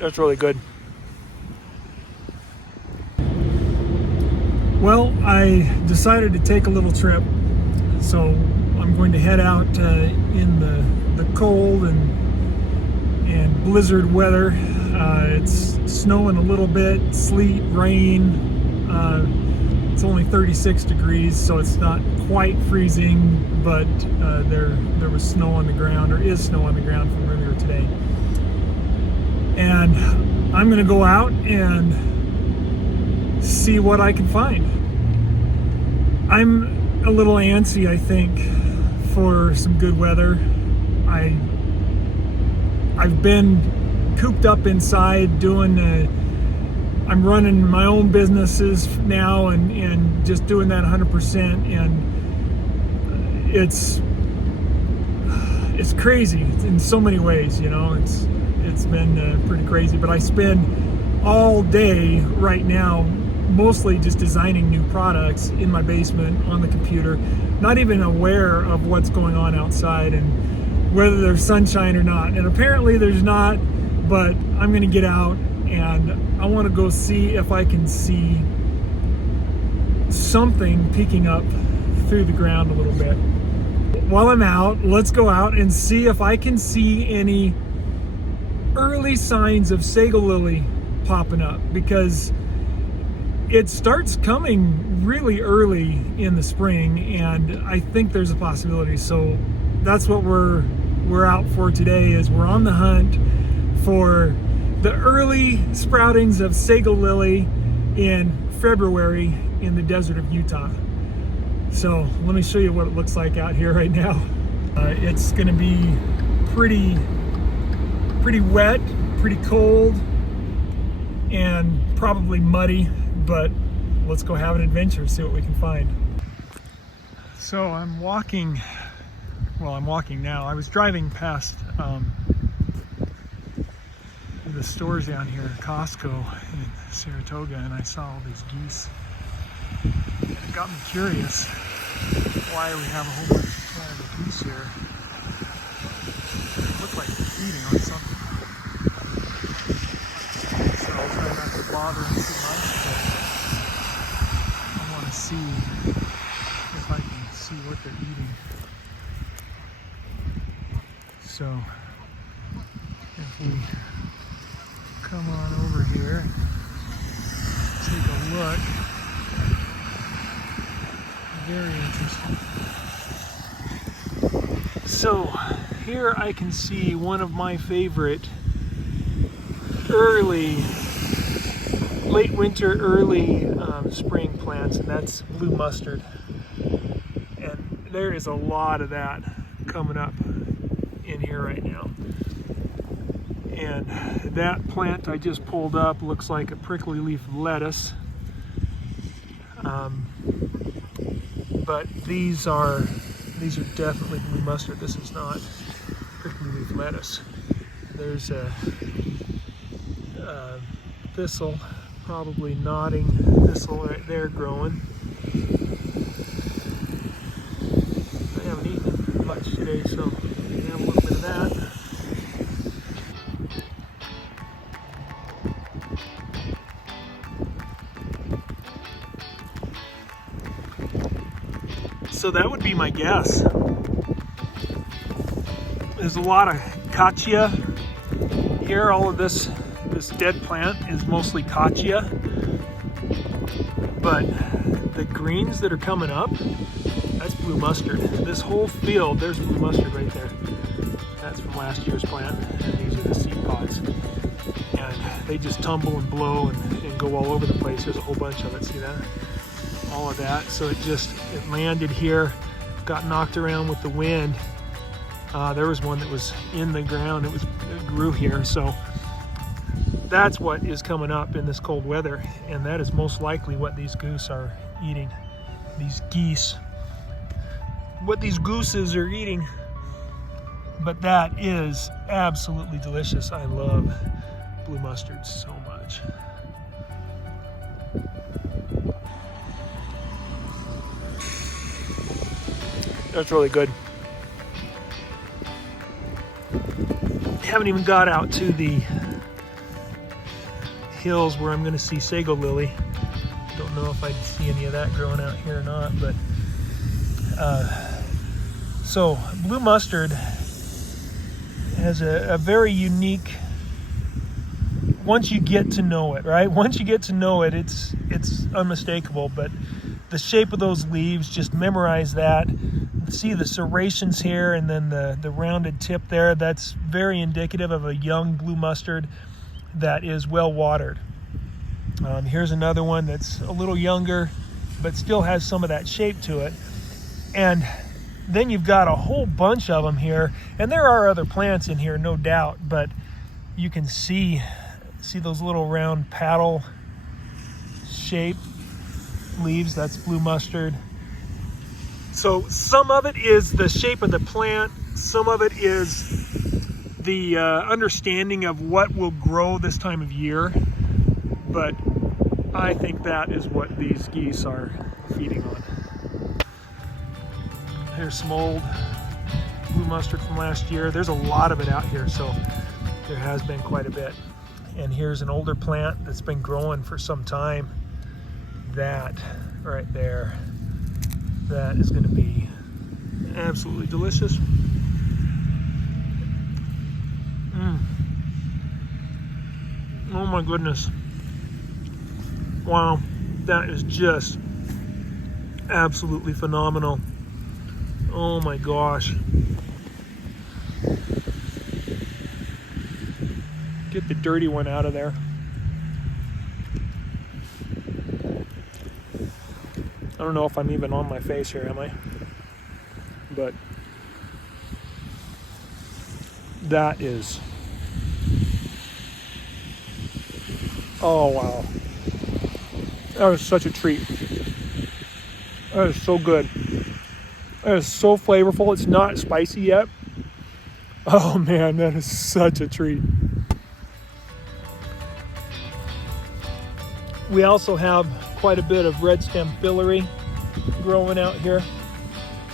That's really good. Well, I decided to take a little trip, so I'm going to head out in the cold and blizzard weather. It's snowing a little bit, sleet, rain. It's only 36 degrees, so it's not quite freezing, but there was snow on the ground, or is snow on the ground from earlier today. And I'm going to go out and see what I can find. I'm a little antsy, I think, for some good weather. I've been cooped up inside I'm running my own businesses now and just doing that 100%, and it's crazy in so many ways, you know. It's been pretty crazy, but I spend all day right now mostly just designing new products in my basement on the computer, not even aware of what's going on outside and whether there's sunshine or not. And apparently there's not, but I'm gonna get out and I want to go see if I can see something peeking up through the ground a little bit. While I'm out, let's go out and see if I can see any early signs of sego lily popping up, because it starts coming really early in the spring, and I think there's a possibility. So that's what we're out for today. Is we're on the hunt for the early sproutings of sego lily in February in the desert of Utah. So let me show you what it looks like out here right now. It's going to be pretty wet, pretty cold, and probably muddy, but let's go have an adventure, see what we can find. So I'm walking now. I was driving past the stores down here, Costco in Saratoga, and I saw all these geese. And it got me curious why we have a whole bunch of Canada geese here. They look like they're feeding on something. So I'll try not to bother them too much, but I want to see if I can see what they're eating. So if we come on over here, take a look. Very interesting. So here I can see one of my favorite late winter, early spring plants, and that's blue mustard. And there is a lot of that coming up in here right now. And that plant I just pulled up looks like a prickly leaf lettuce. But these are definitely blue mustard. This is not prickly leaf lettuce. There's a thistle, probably nodding thistle right there growing. I haven't eaten much today, so we have a little bit of that. So that would be my guess. There's a lot of cachia here. All of this dead plant is mostly cachia, but the greens that are coming up, that's blue mustard. This whole field, there's blue mustard right there. That's from last year's plant, and these are the seed pods. And they just tumble and blow and go all over the place. There's a whole bunch of it, see that? All of that. So it landed here, got knocked around with the wind. There was one that was in the ground, it grew here. So that's what is coming up in this cold weather, and that is most likely what these goose are eating. These geese, what these gooses are eating. But that is absolutely delicious. I love blue mustard so much. That's really good. Haven't even got out to the hills where I'm going to see sego lily. Don't know if I'd see any of that growing out here or not, but so blue mustard has a very unique, once you get to know it, right? Once you get to know it, it's unmistakable. But the shape of those leaves, just memorize that. See the serrations here and then the rounded tip there. That's very indicative of a young blue mustard that is well watered. Here's another one that's a little younger, but still has some of that shape to it. And then you've got a whole bunch of them here. And there are other plants in here, no doubt, but you can see those little round paddle shape leaves. That's blue mustard. So some of it is the shape of the plant. Some of it is the understanding of what will grow this time of year. But I think that is what these geese are feeding on. Here's some old blue mustard from last year. There's a lot of it out here, so there has been quite a bit. And here's an older plant that's been growing for some time. That right there, that is going to be absolutely delicious. Oh my goodness. Wow, that is just absolutely phenomenal. Oh my gosh. Get the dirty one out of there. I don't know if I'm even on my face here, am I? But that is, oh wow. That was such a treat. That is so good. That is so flavorful. It's not spicy yet. Oh man, that is such a treat. We also have quite a bit of red stem filiary growing out here,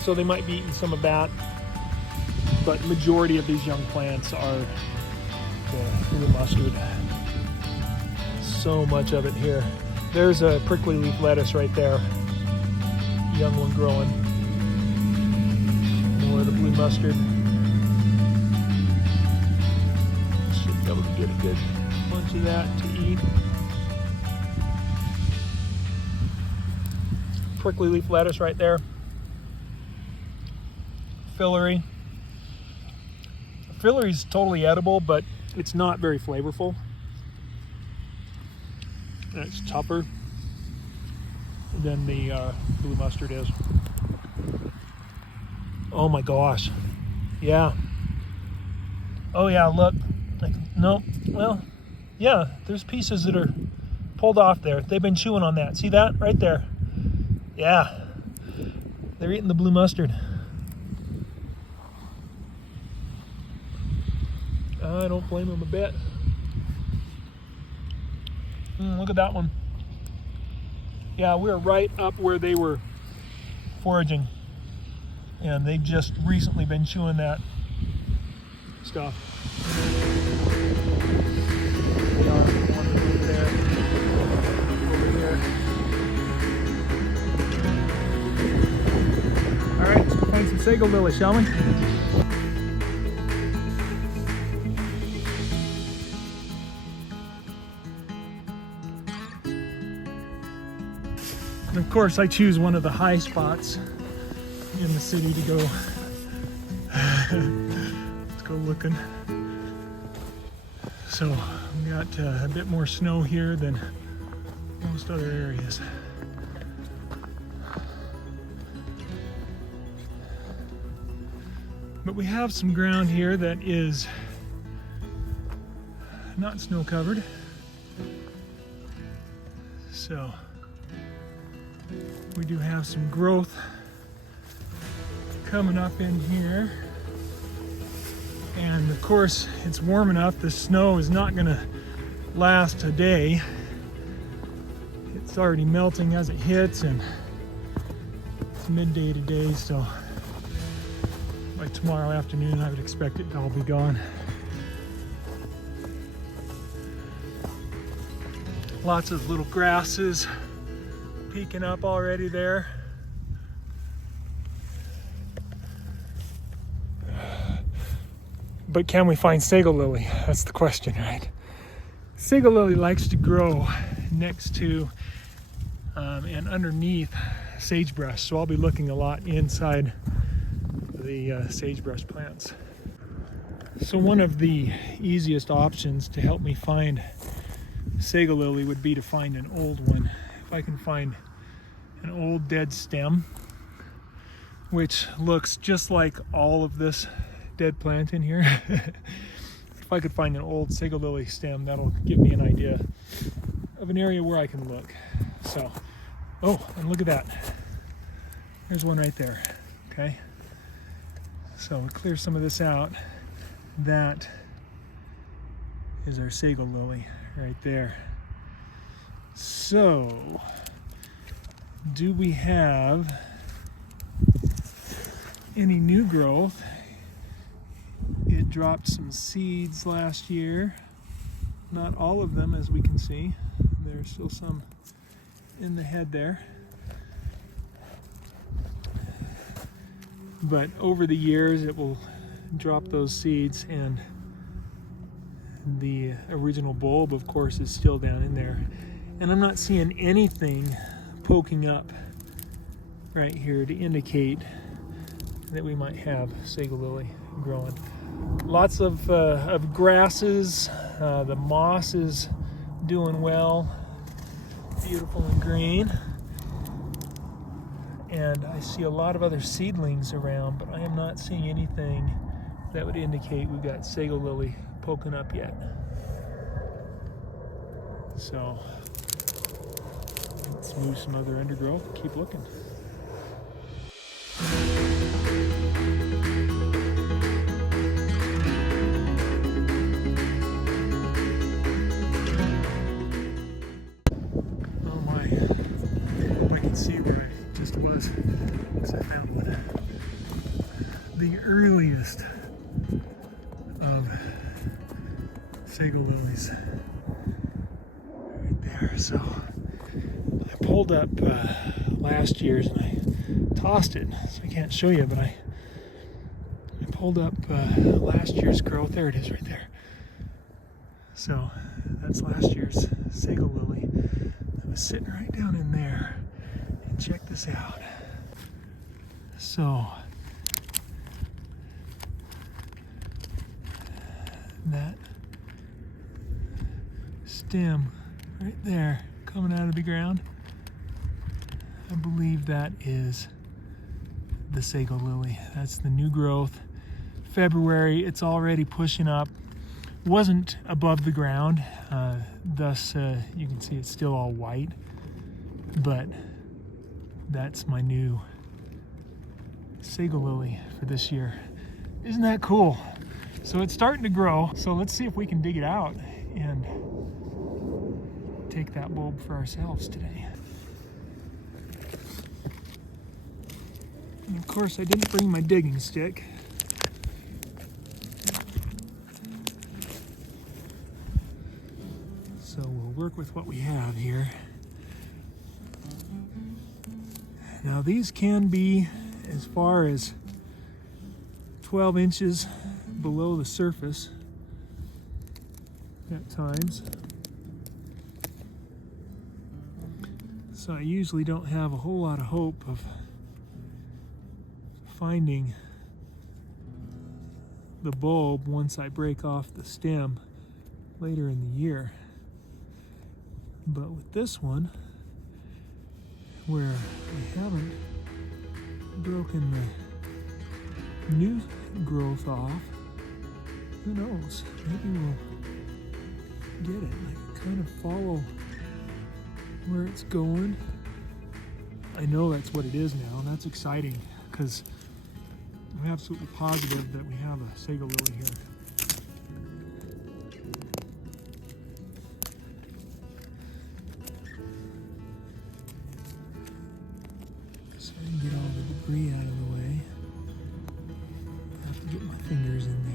so they might be eating some of that, but majority of these young plants are the blue mustard. So much of it here. There's a prickly leaf lettuce right there, young one growing. More of the blue mustard. Should be able to get a good bunch of that to eat. Prickly leaf lettuce right there. Filiary. Filiary is totally edible, but it's not very flavorful. And it's tougher than the blue mustard is. Oh my gosh. Yeah. Oh yeah, look. No, well, yeah, there's pieces that are pulled off there. They've been chewing on that. See that right there? Yeah, they're eating the blue mustard. I don't blame them a bit. Look at that one. Yeah, we're right up where they were foraging. And they've just recently been chewing that stuff. They are one over there, over here. All right, let's go find some sego lily, shall we? And of course, I choose one of the high spots in the city to go. Let's go looking. So we got a bit more snow here than most other areas. But we have some ground here that is not snow covered. So we do have some growth coming up in here. And of course, it's warm enough. The snow is not going to last a day. It's already melting as it hits, and it's midday today, so by tomorrow afternoon I would expect it to all be gone. Lots of little grasses peeking up already there. But can we find sego lily? That's the question, right? Sego lily likes to grow next to and underneath sagebrush, so I'll be looking a lot inside the sagebrush plants. So one of the easiest options to help me find sego lily would be to find an old one. If I can find an old dead stem, which looks just like all of this dead plant in here. If I could find an old sego lily stem, that'll give me an idea of an area where I can look. So, oh, and look at that. There's one right there, okay? So we'll clear some of this out. That is our sego lily right there. So, do we have any new growth? It dropped some seeds last year. Not all of them, as we can see. There's still some in the head there. But over the years, it will drop those seeds, and the original bulb, of course, is still down in there. And I'm not seeing anything poking up right here to indicate that we might have sego lily growing. Lots of grasses. The moss is doing well, beautiful and green. And I see a lot of other seedlings around, but I am not seeing anything that would indicate we've got sego lily poking up yet. So let's move some other undergrowth and keep looking. Oh my, I can see where I just was. Because I found one. The earliest of sego lilies right there. So I pulled up last year's and I tossed it, so I can't show you, but I pulled up last year's growth. There it is right there. So that's last year's sego lily that was sitting right down in there. And check this out. So that stem right there coming out of the ground, I believe that is the sego lily. That's the new growth. February, it's already pushing up. Wasn't above the ground, thus you can see it's still all white, but that's my new sego lily for this year. Isn't that cool? So it's starting to grow, so let's see if we can dig it out and take that bulb for ourselves today. And of course I didn't bring my digging stick. So we'll work with what we have here. Now these can be as far as 12 inches below the surface at times. So I usually don't have a whole lot of hope of finding the bulb once I break off the stem later in the year. But with this one, where I haven't broken the new growth off, who knows? Maybe we'll get it. I can kind of follow where it's going. I know that's what it is now, and that's exciting because I'm absolutely positive that we have a sego lily here. So I can get all the debris out of the way. I have to get my fingers in there.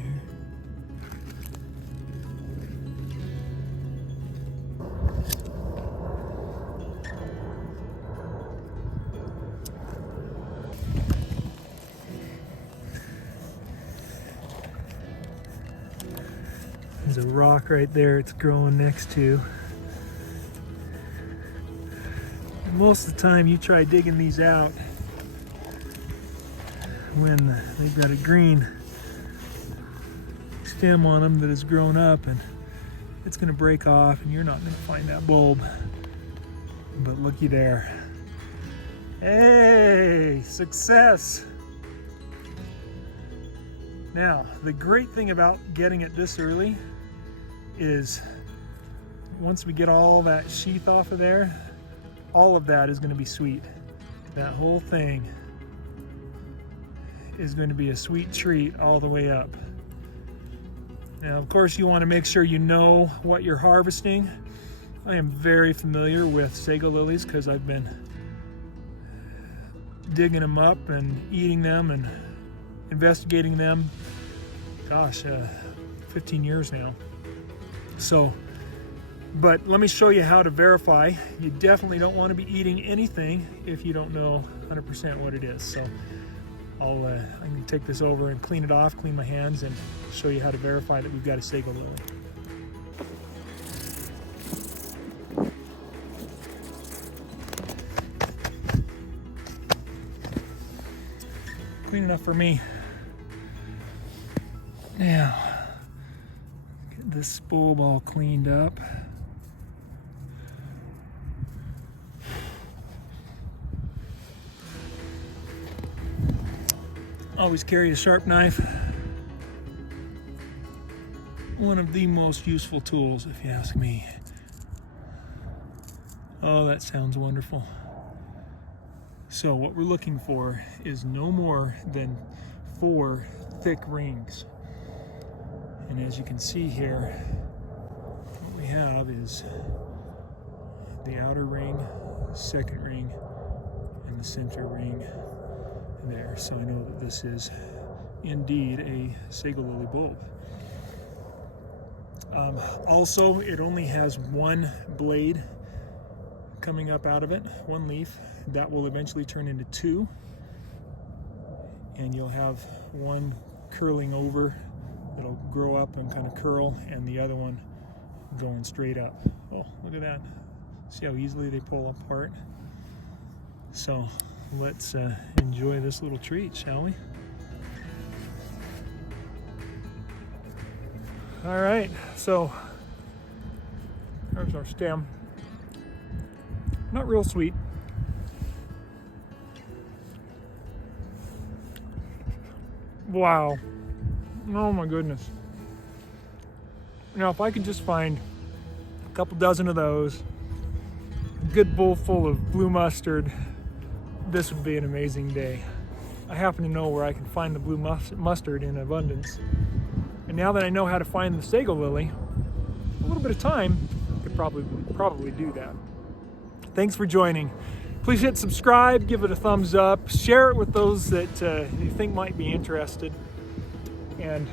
There's a rock right there it's growing next to. And most of the time you try digging these out when they've got a green stem on them that has grown up, and it's going to break off and you're not going to find that bulb. But looky there. Hey, success! Now, the great thing about getting it this early is once we get all that sheath off of there, all of that is going to be sweet. That whole thing is going to be a sweet treat all the way up. Now, of course, you want to make sure you know what you're harvesting. I am very familiar with sego lilies because I've been digging them up and eating them and investigating them, gosh, 15 years now. So, but let me show you how to verify. You definitely don't want to be eating anything if you don't know 100% what it is. So I'm going to take this over and clean it off, clean my hands, and show you how to verify that we've got a sego lily. Clean enough for me. Now, get this bulb all cleaned up. Always carry a sharp knife. One of the most useful tools, if you ask me. Oh, that sounds wonderful. So what we're looking for is no more than 4 thick rings. And as you can see here, what we have is the outer ring, second ring, and the center ring there. So I know that this is indeed a sego lily bulb. Also, it only has 1 blade coming up out of it, 1 leaf. That will eventually turn into 2, and you'll have 1 curling over that'll grow up and kind of curl, and the other one going straight up. Oh, look at that. See how easily they pull apart? So let's enjoy this little treat, shall we? All right, so there's our stem. Not real sweet. Wow. Oh my goodness. Now, if I could just find a couple dozen of those, a good bowl full of blue mustard, this would be an amazing day. I happen to know where I can find the blue mustard in abundance. And now that I know how to find the sego lily, a little bit of time, I could probably do that. Thanks for joining. Please hit subscribe, give it a thumbs up, share it with those that you think might be interested, and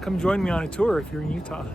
come join me on a tour if you're in Utah.